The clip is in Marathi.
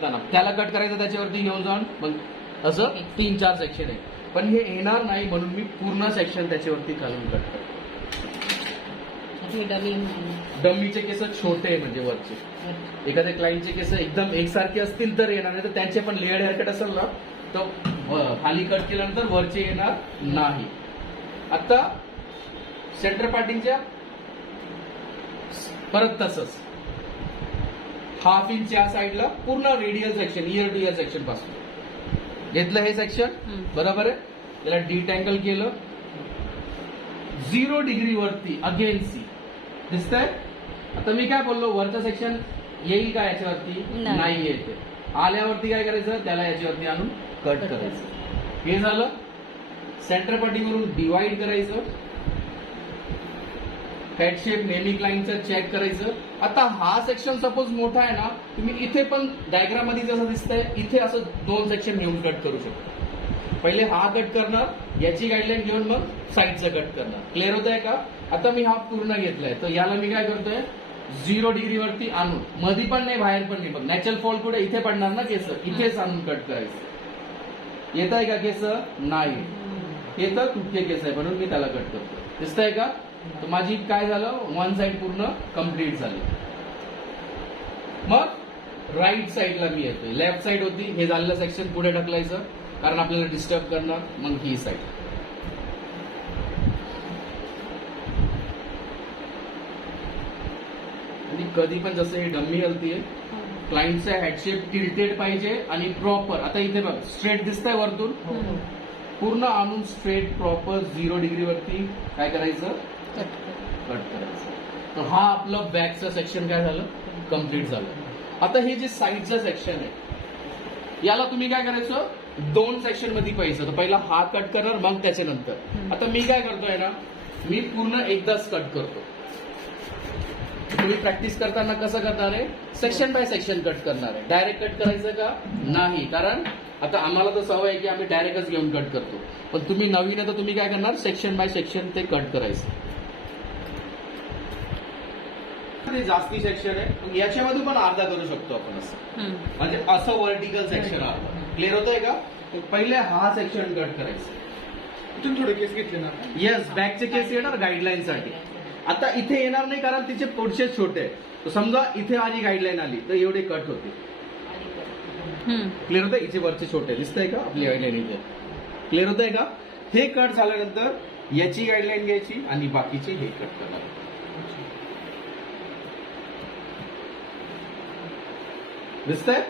करताना त्याला कट करायचं त्याच्यावरती घेऊन जाऊन मग असं 3-4 सेक्शन आहे. पण हे येणार नाही म्हणून मी पूर्ण सेक्शन त्याच्यावरती घालून कट करतो. डमीचे केस छोटे आहे म्हणजे वरचे. एखाद्या क्लायंटचे केस एकदम एकसारखे असतील तर येणार नाही, तर त्यांचे पण लेअर्ड हेअरकट असेल ना तर खाली कट केल्यानंतर वरचे येणार नाही. आता सेंटर पार्टिंगच्या परत तसंच 1/2 इंच या साईडला पूर्ण radial section year to year section पासून घेतलं. हे सेक्शन बरोबर आहे. त्याला डिटँगल केलं 0 डिग्री वरती अगेन सी दिसतंय. आता मी काय बोललो वरचं सेक्शन येईल का याच्यावरती? नाही येते. आल्यावरती काय करायचं त्याला याच्यावरती आणून कट करायचं. हे झालं. सेंटर पार्टिंगवरून डिवाइड करायचं. हेड शेप नेहमी क्लायंटचं चेक करायचं. आता हा सेक्शन सपोज मोठा आहे ना, तुम्ही इथे पण डायग्राम मध्ये जसं दिसतंय इथे असं 2 सेक्शन घेऊन कट करू शकता. पहिले हा कट करणार, याची गाईडलाईन घेऊन मग साईडचं कट करणार. क्लिअर होत आहे का? आता मी हा पूर्ण घेतलाय तर याला मी काय करतोय 0 डिग्री वरती आणून मध्ये पण नाही बाहेर पण नाही. बघ नॅचरल फॉल कुठे इथे पडणार ना केस, इथेच आणून कट करायचं. येत आहे का केस? नाही येतं. तुटके केस आहे म्हणून मी त्याला कट करतो. दिसतंय का? तर माझी काय झालं वन साइड पूर्ण कम्प्लीट झाली. मग राईट साइडला मी येतोय. लेफ्ट साइड होती हे झालेलं सेक्शन पुढे ढकलायचं कारण आपल्याला डिस्टर्ब करणार. मग ही साइड आणि कधी पण जसं हे डम्मी हलतीये क्लायंटचा हेडशेप टिल्टेड पाहिजे आणि प्रॉपर. आता इथे बघ स्ट्रेट दिसतंय वरतून पूर्ण आणून स्ट्रेट प्रॉपर 0 डिग्री वरती काय करायचं कट करायचं. तर हा आपलं बॅकचं सेक्शन काय झालं कम्प्लीट झालं. आता हे जे साईडचं सेक्शन आहे याला तुम्ही काय करायचं 2 सेक्शन मध्ये पाहिजे. तर पहिला हा कट करणार मग त्याच्यानंतर. आता मी काय करतोय ना मी पूर्ण एकदाच कट करतो. तुम्ही प्रॅक्टिस करताना कसं करणार आहे सेक्शन बाय सेक्शन कट करणार आहे. डायरेक्ट कट करायचं का नाही, कारण आता आम्हाला तर सवय आहे की आम्ही डायरेक्टच घेऊन कट करतो. पण तुम्ही नवीन आहे तर तुम्ही काय करणार सेक्शन बाय सेक्शन ते कट करायचं. जास्ती सेक्शन आहे मग याच्यामध्ये पण अर्धा करू शकतो आपण असं म्हणजे असं व्हर्टिकल सेक्शन अर्धा. क्लिअर होतंय का? पहिले हा सेक्शन कट करायचं. इथून थोडे केस घेतले ना. येस बॅकचे केस येणार गाईडलाईन साठी. आता इथे येणार नाही कारण तिचे पुढचे छोटे आहे. तर समजा इथे माझी गाईडलाईन आली तर एवढे कट होते. क्लिअर होतंय? इथे वरचे छोटे दिसतंय का आपली गाईडलाईन इथे? क्लिअर होतंय का? हे कट झाल्यानंतर याची गाईडलाईन घ्यायची आणि बाकीची हे कट करणार. दिसतंय?